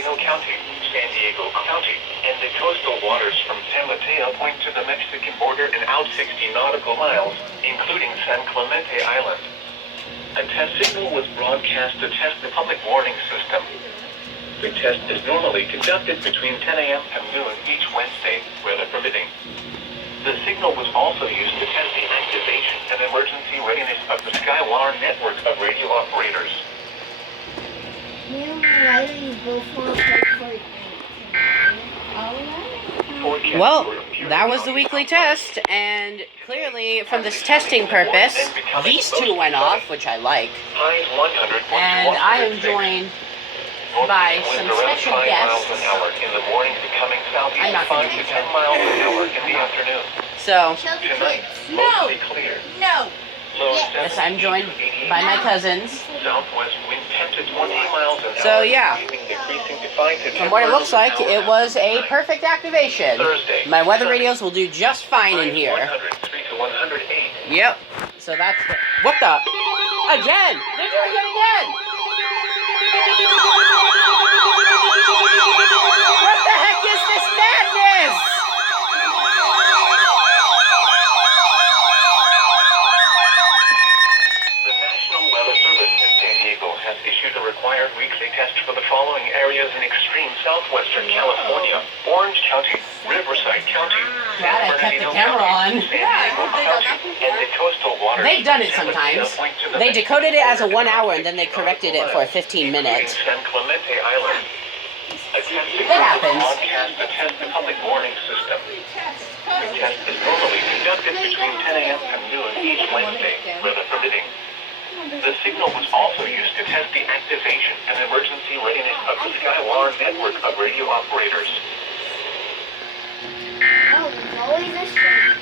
Bernardino County, San Diego County, and the coastal waters from San Mateo Point to the Mexican border and out 60 nautical miles, including San Clemente Island. A test signal was broadcast to test the public warning system. The test is normally conducted between 10 a.m. and noon each Wednesday, weather permitting. The signal was also used to test the activation and emergency readiness of the Skywire network of radio operators. Why do you go for Well, that was the weekly test, and clearly, from this testing purpose, these two went off, which I like, and I am joined by some special guests. I'm not going to do that. So, no. Yes, I'm joined by my cousins. So yeah, from what it looks like, it was a perfect activation. My weather radios will do just fine in here. Yep. So that's the, what the? Again! They're doing it again! What the heck is this madness? The National Weather Service in San Diego has issued a required weekly test for the following areas in extreme southwestern California: Orange County, Riverside County, Glad I kept the camera on. San Diego County, and the coastal waters. They've done it sometimes. They decoded it as a 1 hour and then they corrected it for 15 minutes. San Clemente Island. That happens. Broadcast to test the public warning system. The test is normally conducted between 10 a.m. and noon each Wednesday, weather permitting. The signal was also used to test the activation and emergency readiness of the Skywire network of radio operators. Oh, there's always a street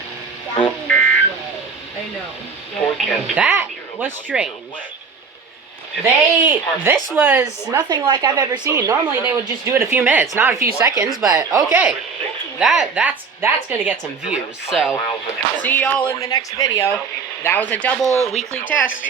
down this way. I know. That was strange. This was nothing like I've ever seen. Normally they would just do it a few minutes, not a few seconds, but okay. That's gonna get some views. So, see y'all in the next video. That was a double weekly test.